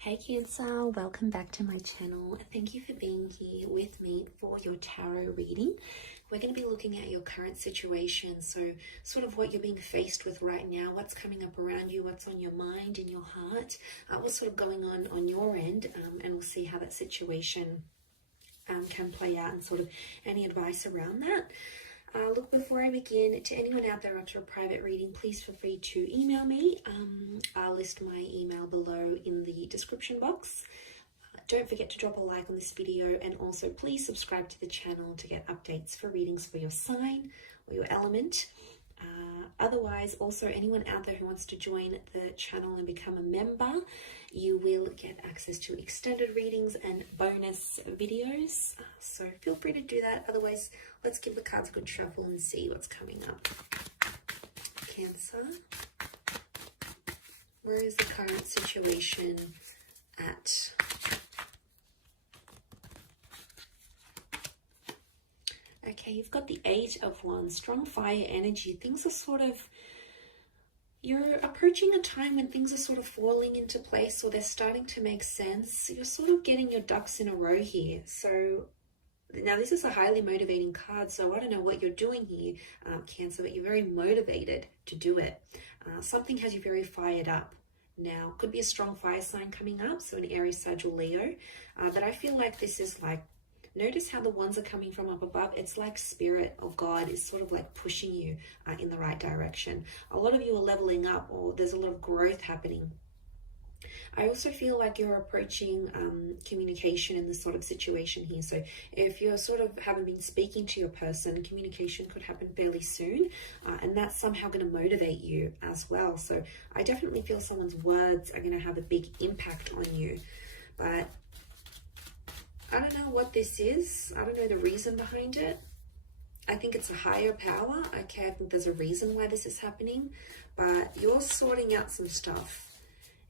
Hey Cancer, welcome back to my channel. Thank you for being here with me for your tarot reading. We're going to be looking at your current situation, so sort of what you're being faced with right now, what's coming up around you, what's on your mind and your heart, what's sort of going on your end, and we'll see how that situation can play out and sort of any advice around that. Look, before I begin, to anyone out there after a private reading, please feel free to email me. I'll list my email below in the description box. Don't forget to drop a like on this video, and also please subscribe to the channel to get updates for readings for your sign or your element. Otherwise, also anyone out there who wants to join the channel and become a member, you will get access to extended readings and bonus videos. So feel free to do that. Otherwise, let's give the cards a good shuffle and see what's coming up. Cancer, where is the current situation at? Okay, you've got the Eight of Wands, strong fire energy. Things are sort of, you're approaching a time when things are sort of falling into place, or they're starting to make sense. You're sort of getting your ducks in a row here. So now this is a highly motivating card, so I don't know what you're doing here, Cancer, but you're very motivated to do it. Something has you very fired up. Now, could be a strong fire sign coming up, so an Aries, Sag, or Leo. But I feel like this is like, notice how the ones are coming from up above. It's like Spirit or God is sort of like pushing you in the right direction. A lot of you are leveling up, or there's a lot of growth happening. I also feel like you're approaching communication in this sort of situation here. So if you're sort of haven't been speaking to your person, communication could happen fairly soon, and that's somehow going to motivate you as well. So I definitely feel someone's words are going to have a big impact on you. But I don't know what this is. I don't know the reason behind it. I think it's a higher power. Okay, I think there's a reason why this is happening, but you're sorting out some stuff.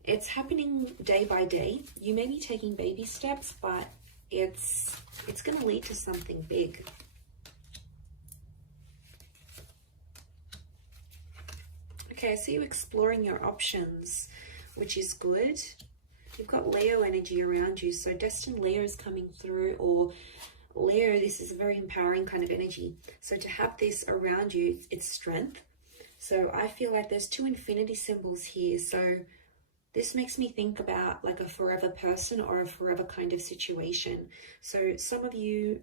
It's happening day by day. You may be taking baby steps, but it's going to lead to something big. Okay, I see you exploring your options, which is good. You've got Leo energy around you, so destined Leo is coming through, or Leo, this is a very empowering kind of energy. So to have this around you, it's strength. So I feel like there's two infinity symbols here. So this makes me think about like a forever person or a forever kind of situation. So some of you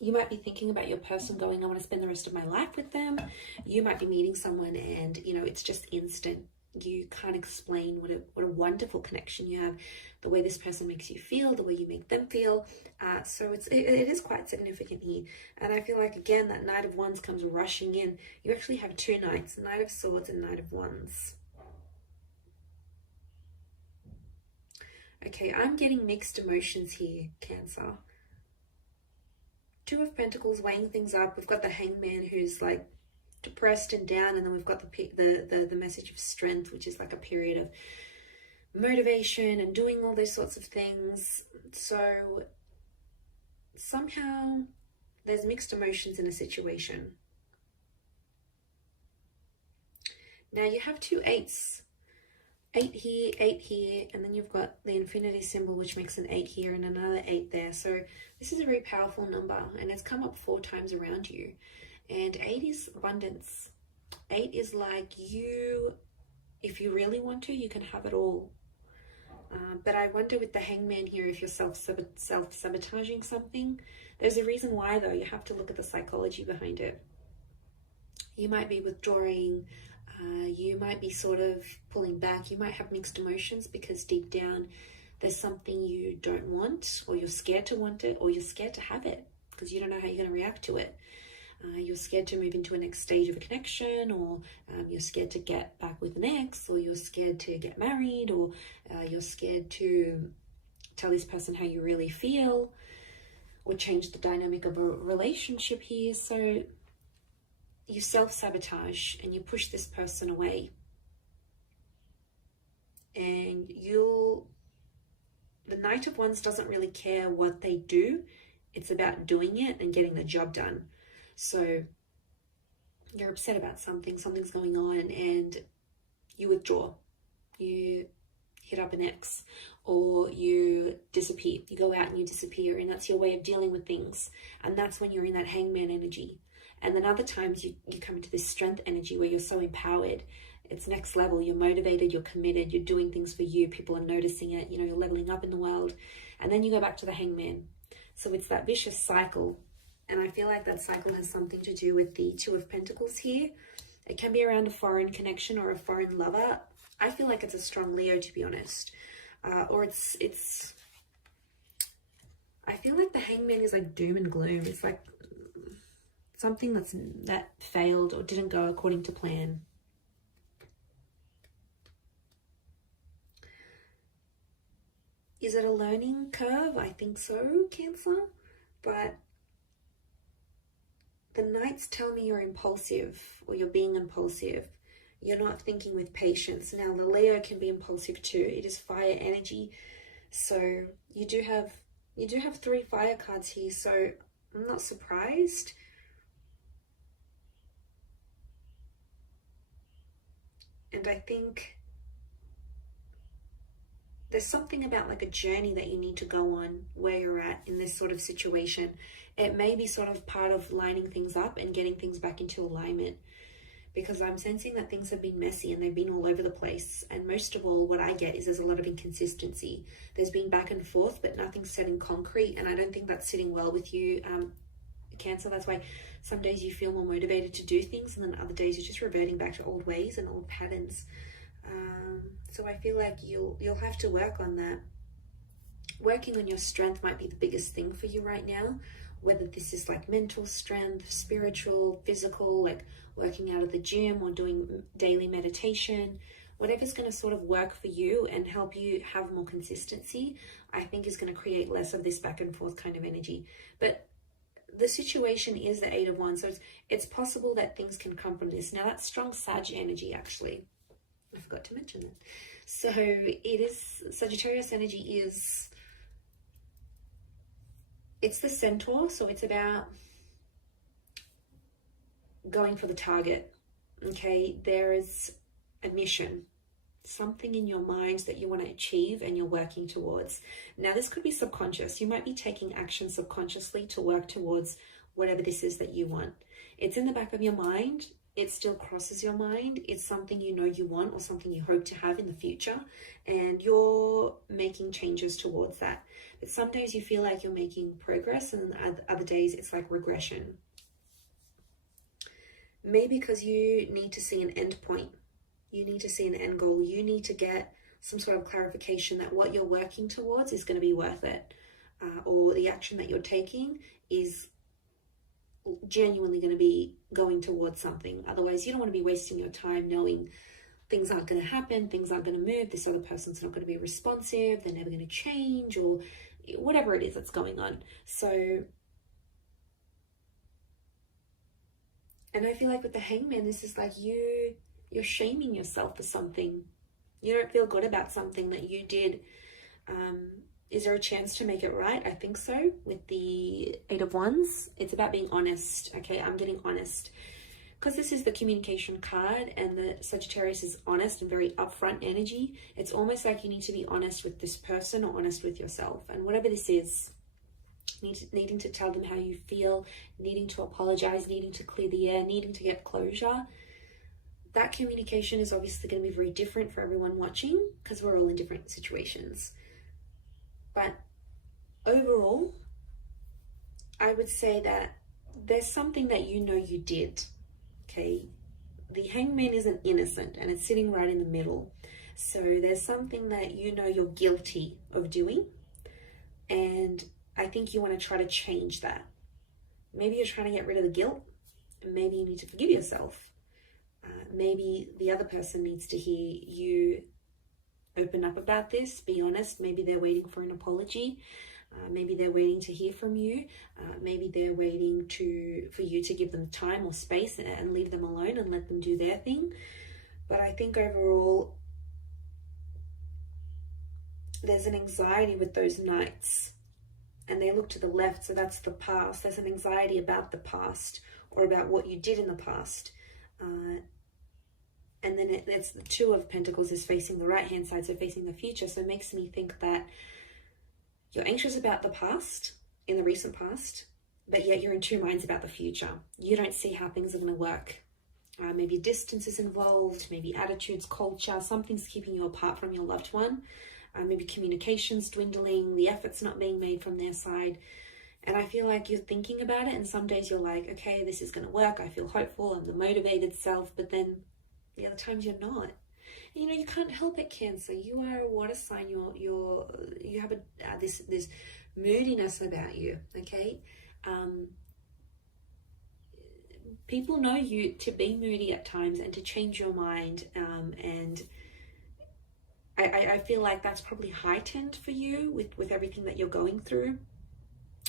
might be thinking about your person going, I want to spend the rest of my life with them. You might be meeting someone and, you know, it's just instant. You can't explain what a wonderful connection you have, the way this person makes you feel, the way you make them feel. So it is quite significant here. And I feel like, again, that Knight of Wands comes rushing in. You actually have two Knights, Knight of Swords and Knight of Wands. Okay, I'm getting mixed emotions here, Cancer. Two of Pentacles weighing things up. We've got the Hangman who's like depressed and down, and then we've got the message of strength, which is like a period of motivation and doing all those sorts of things. So somehow there's mixed emotions in a situation. Now you have two eights, 8 here, and then you've got the infinity symbol, which makes an 8 here and another 8 there. So this is a very powerful number, and it's come up 4 times around you. And 8 is abundance. 8 is like you, if you really want to, you can have it all. But I wonder with the Hangman here, if you're self-sabotaging something. There's a reason why, though. You have to look at the psychology behind it. You might be withdrawing. You might be sort of pulling back. You might have mixed emotions because deep down there's something you don't want, or you're scared to want it, or you're scared to have it because you don't know how you're going to react to it. You're scared to move into a next stage of a connection, or you're scared to get back with an ex, or you're scared to get married, or you're scared to tell this person how you really feel, or change the dynamic of a relationship here. So you self-sabotage and you push this person away. And the Knight of Wands doesn't really care what they do. It's about doing it and getting the job done. So you're upset about something's going on, and you withdraw. You hit hit up an ex, or you disappear. You go out and you disappear, and that's your way of dealing with things. And that's when you're in that hangman energy. And then other times you come into this strength energy where you're so empowered. It's next level. You're motivated, you're committed, you're doing things for you. People are noticing it. You know, you're leveling up in the world. And then you go back to the hangman. So it's that vicious cycle. And I feel like that cycle has something to do with the Two of Pentacles here. It can be around a foreign connection or a foreign lover. I feel like it's a strong Leo, to be honest. Or it's I feel like the hangman is like doom and gloom. It's like something that failed or didn't go according to plan. Is it a learning curve? I think so, Cancer. But the Knights tell me you're impulsive, or you're being impulsive. You're not thinking with patience. Now, the Leo can be impulsive too. It is fire energy. So you do have 3 fire cards here. So I'm not surprised. And I think there's something about like a journey that you need to go on where you're at in this sort of situation. It may be sort of part of lining things up and getting things back into alignment, because I'm sensing that things have been messy and they've been all over the place. And most of all, what I get is there's a lot of inconsistency. There's been back and forth, but nothing's set in concrete. And I don't think that's sitting well with you, Cancer. That's why some days you feel more motivated to do things, and then other days you're just reverting back to old ways and old patterns. So I feel like you'll have to work on that. Working on your strength might be the biggest thing for you right now, whether this is like mental strength, spiritual, physical, like working out at the gym or doing daily meditation. Whatever's going to sort of work for you and help you have more consistency, I think is going to create less of this back and forth kind of energy. But the situation is the 8 of Wands, so it's possible that things can come from this. Now, that's strong Sag energy, actually. I forgot to mention that. So it is, Sagittarius energy is, it's the centaur, so it's about going for the target. Okay, there is a mission, something in your mind that you want to achieve and you're working towards. Now, this could be subconscious. You might be taking action subconsciously to work towards whatever this is that you want. It's in the back of your mind. It still crosses your mind. It's something you know you want or something you hope to have in the future, and you're making changes towards that. But some days you feel like you're making progress, and other days it's like regression. Maybe because you need to see an end point. You need to see an end goal. You need to get some sort of clarification that what you're working towards is going to be worth it, or the action that you're taking is genuinely going to be going towards something. Otherwise, you don't want to be wasting your time knowing things aren't going to happen, things aren't going to move, this other person's not going to be responsive, they're never going to change, or whatever it is that's going on. So, and I feel like with the Hangman, this is like you're shaming yourself for something. You don't feel good about something that you did. Is there a chance to make it right? I think so. With the 8 of Wands, it's about being honest. Okay, I'm getting honest. Because this is the communication card, and the Sagittarius is honest and very upfront energy. It's almost like you need to be honest with this person or honest with yourself. And whatever this is, needing to tell them how you feel, needing to apologize, needing to clear the air, needing to get closure. That communication is obviously going to be very different for everyone watching, because we're all in different situations. But overall, I would say that there's something that you know you did, okay? The Hangman isn't innocent, and it's sitting right in the middle. So there's something that you know you're guilty of doing, and I think you want to try to change that. Maybe you're trying to get rid of the guilt, and maybe you need to forgive yourself. Maybe the other person needs to hear you open up about this, be honest. Maybe they're waiting for an apology. Maybe they're waiting to hear from you. Maybe they're waiting for you to give them time or space and leave them alone and let them do their thing. But I think overall, there's an anxiety with those Knights, and they look to the left, so that's the past. There's an anxiety about the past, or about what you did in the past. and then it's the Two of Pentacles is facing the right hand side, so facing the future. So it makes me think that you're anxious about the past, in the recent past, but yet you're in two minds about the future. You don't see how things are going to work. Maybe distance is involved, maybe attitudes, culture, something's keeping you apart from your loved one. Maybe communication's dwindling, the effort's not being made from their side. And I feel like you're thinking about it, and some days you're like, okay, this is going to work. I feel hopeful. I'm the motivated self. But then the other times you're not. And, you know, you can't help it, Cancer. You are a water sign. You have this moodiness about you. Okay. People know you to be moody at times and to change your mind. And I feel like that's probably heightened for you with everything that you're going through.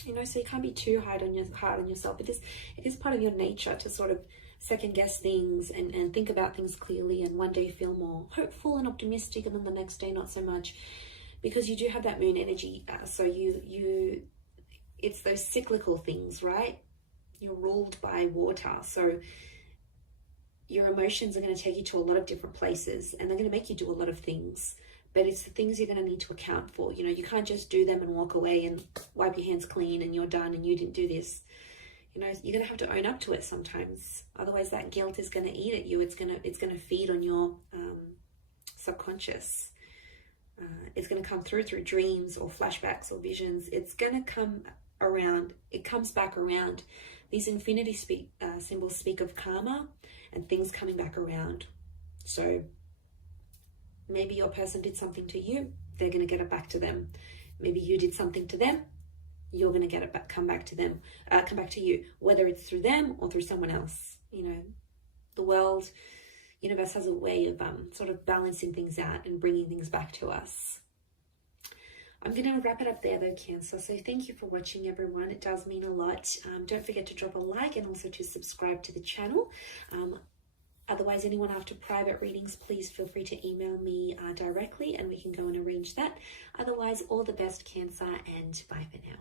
You know, so you can't be too hard on yourself. It is part of your nature to sort of second guess things and think about things clearly, and one day feel more hopeful and optimistic, and then the next day not so much, because you do have that moon energy. So it's those cyclical things, right? You're ruled by water, so your emotions are going to take you to a lot of different places, and they're going to make you do a lot of things. But it's the things you're going to need to account for. You know, you can't just do them and walk away and wipe your hands clean and you're done and you didn't do this. You know, you're going to have to own up to it sometimes. Otherwise, that guilt is going to eat at you. It's going to feed on your subconscious. It's going to come through dreams or flashbacks or visions. It's going to come around. It comes back around. These infinity symbols speak of karma and things coming back around. So maybe your person did something to you, they're going to get it back to them. Maybe you did something to them, you're going to get it back, come back to you, whether it's through them or through someone else. You know, the world, universe has a way of sort of balancing things out and bringing things back to us. I'm going to wrap it up there though, Cancer. So thank you for watching, everyone. It does mean a lot. Don't forget to drop a like and also to subscribe to the channel. Otherwise, anyone after private readings, please feel free to email me directly and we can go and arrange that. Otherwise, all the best, Cancer, and bye for now.